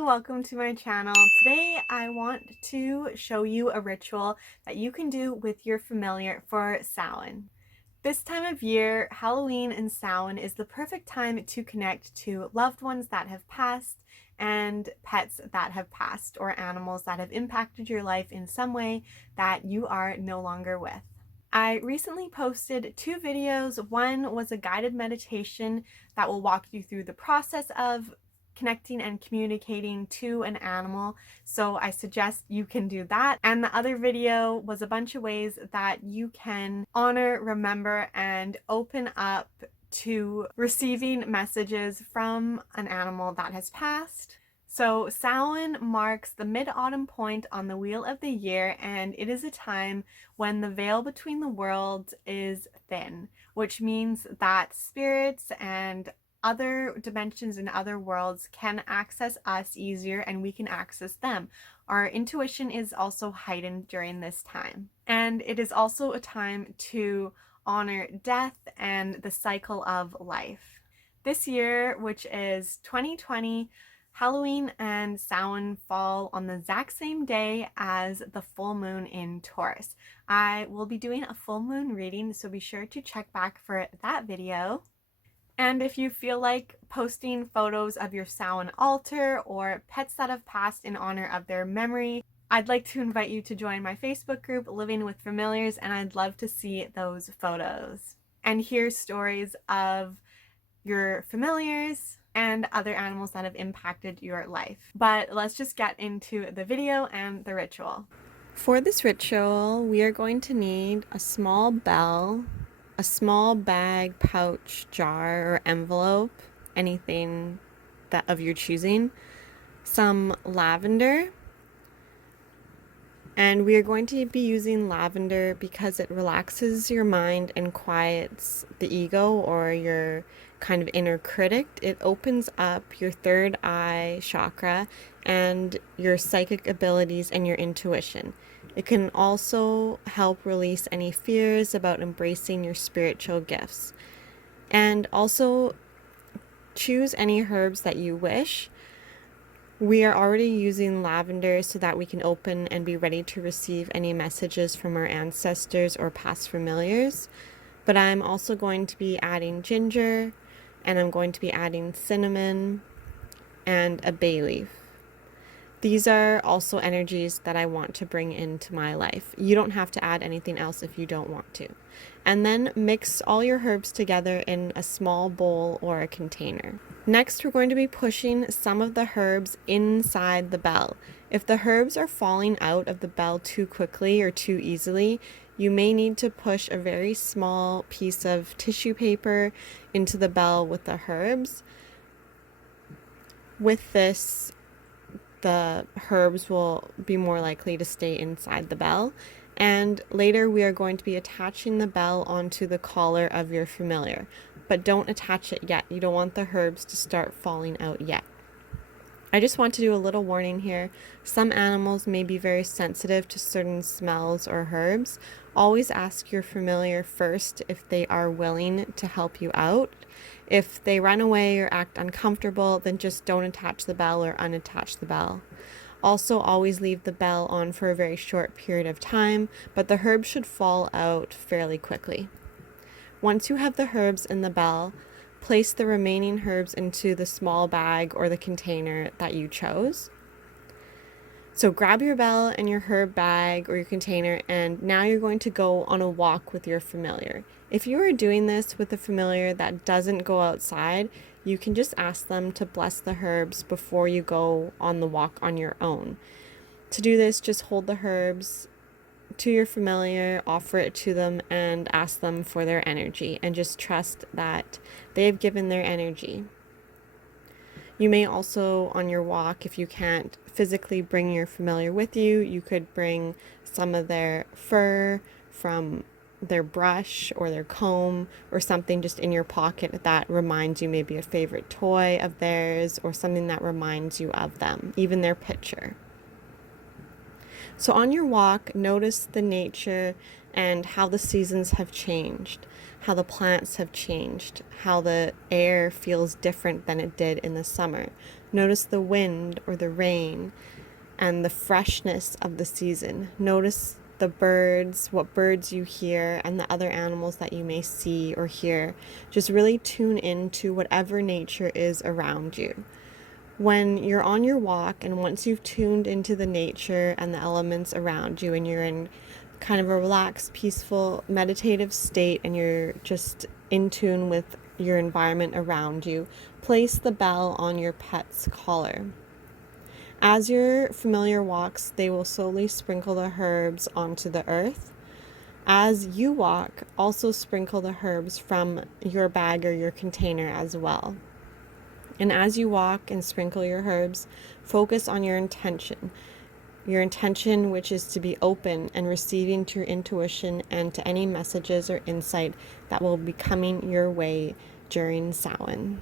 Hey, welcome to my channel. Today I want to show you a ritual that you can do with your familiar for Samhain. This time of year, Halloween and Samhain is the perfect time to connect to loved ones that have passed and pets that have passed, or animals that have impacted your life in some way that you are no longer with. I recently posted two videos. One was a guided meditation that will walk you through the process of connecting and communicating to an animal, so I suggest you can do that. And the other video was a bunch of ways that you can honor, remember, and open up to receiving messages from an animal that has passed. So Samhain marks the mid-autumn point on the wheel of the year, and it is a time when the veil between the worlds is thin, which means that spirits and other dimensions and other worlds can access us easier, and we can access them. Our intuition is also heightened during this time. And it is also a time to honor death and the cycle of life. This year, which is 2020, Halloween and Samhain fall on the exact same day as the full moon in Taurus. I will be doing a full moon reading, so be sure to check back for that video. And if you feel like posting photos of your Samhain altar or pets that have passed in honor of their memory, I'd like to invite you to join my Facebook group, Living with Familiars, and I'd love to see those photos and hear stories of your familiars and other animals that have impacted your life. But let's just get into the video and the ritual. For this ritual, we are going to need a small bell, a small bag, pouch, jar, or envelope, anything that of your choosing, some lavender, and we are going to be using lavender because it relaxes your mind and quiets the ego or your kind of inner critic. It opens up your third eye chakra and your psychic abilities and your intuition. It can also help release any fears about embracing your spiritual gifts. And also choose any herbs that you wish. We are already using lavender so that we can open and be ready to receive any messages from our ancestors or past familiars. But I'm also going to be adding ginger, and I'm going to be adding cinnamon and a bay leaf. These are also energies that I want to bring into my life. You don't have to add anything else if you don't want to. And then mix all your herbs together in a small bowl or a container. Next, we're going to be pushing some of the herbs inside the bell. If the herbs are falling out of the bell too quickly or too easily, you may need to push a very small piece of tissue paper into the bell with the herbs. With this, the herbs will be more likely to stay inside the bell. And later we are going to be attaching the bell onto the collar of your familiar, but don't attach it yet. You don't want the herbs to start falling out yet. I just want to do a little warning here. Some animals may be very sensitive to certain smells or herbs. Always ask your familiar first if they are willing to help you out. If they run away or act uncomfortable, then just don't attach the bell or unattach the bell. Also, always leave the bell on for a very short period of time, but the herbs should fall out fairly quickly. Once you have the herbs in the bell, place the remaining herbs into the small bag or the container that you chose. So grab your bell and your herb bag or your container, and now you're going to go on a walk with your familiar. If you are doing this with a familiar that doesn't go outside, you can just ask them to bless the herbs before you go on the walk on your own. To do this, just hold the herbs to your familiar, offer it to them, and ask them for their energy, and just trust that they have given their energy. You may also, on your walk, if you can't physically bring your familiar with you, you could bring some of their fur from their brush or their comb or something just in your pocket that reminds you, maybe a favorite toy of theirs or something that reminds you of them, even their picture. So on your walk, notice the nature and how the seasons have changed, how the plants have changed, how the air feels different than it did in the summer. Notice the wind or the rain and the freshness of the season. Notice the birds, what birds you hear, and the other animals that you may see or hear. Just really tune into whatever nature is around you. When you're on your walk, and once you've tuned into the nature and the elements around you, and you're in kind of a relaxed, peaceful, meditative state, and you're just in tune with your environment around you, place the bell on your pet's collar. As your familiar walks, they will slowly sprinkle the herbs onto the earth. As you walk, also sprinkle the herbs from your bag or your container as well. And as you walk and sprinkle your herbs, focus on your intention, which is to be open and receiving to your intuition and to any messages or insight that will be coming your way during Samhain.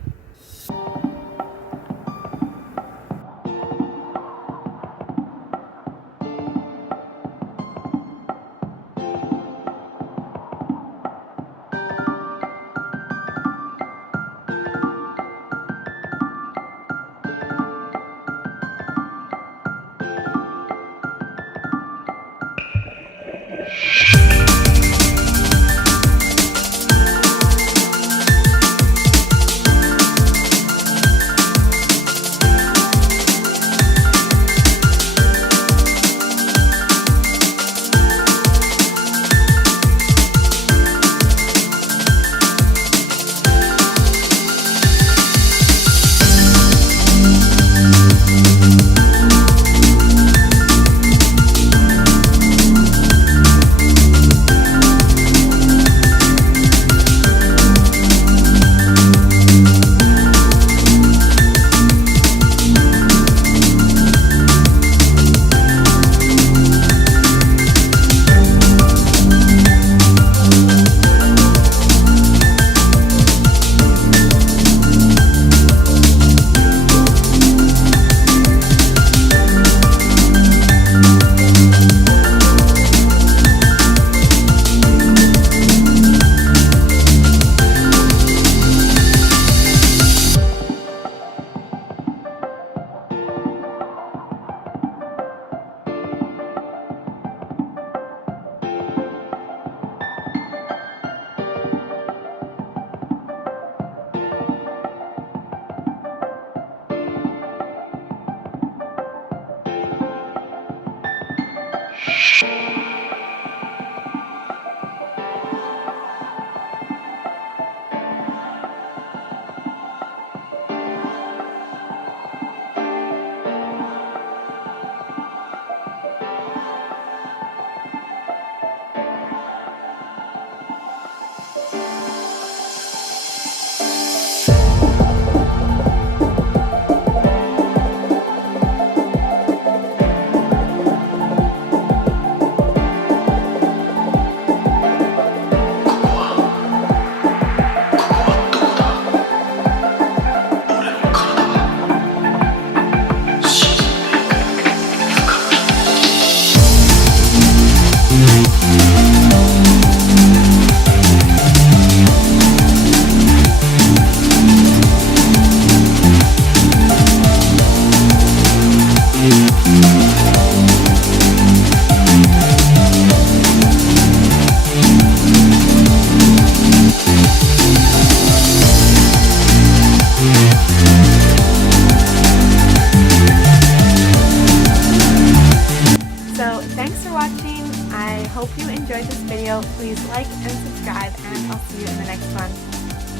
So thanks for watching. I hope you enjoyed this video. Please like and subscribe, and I'll see you in the next one.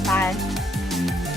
Bye.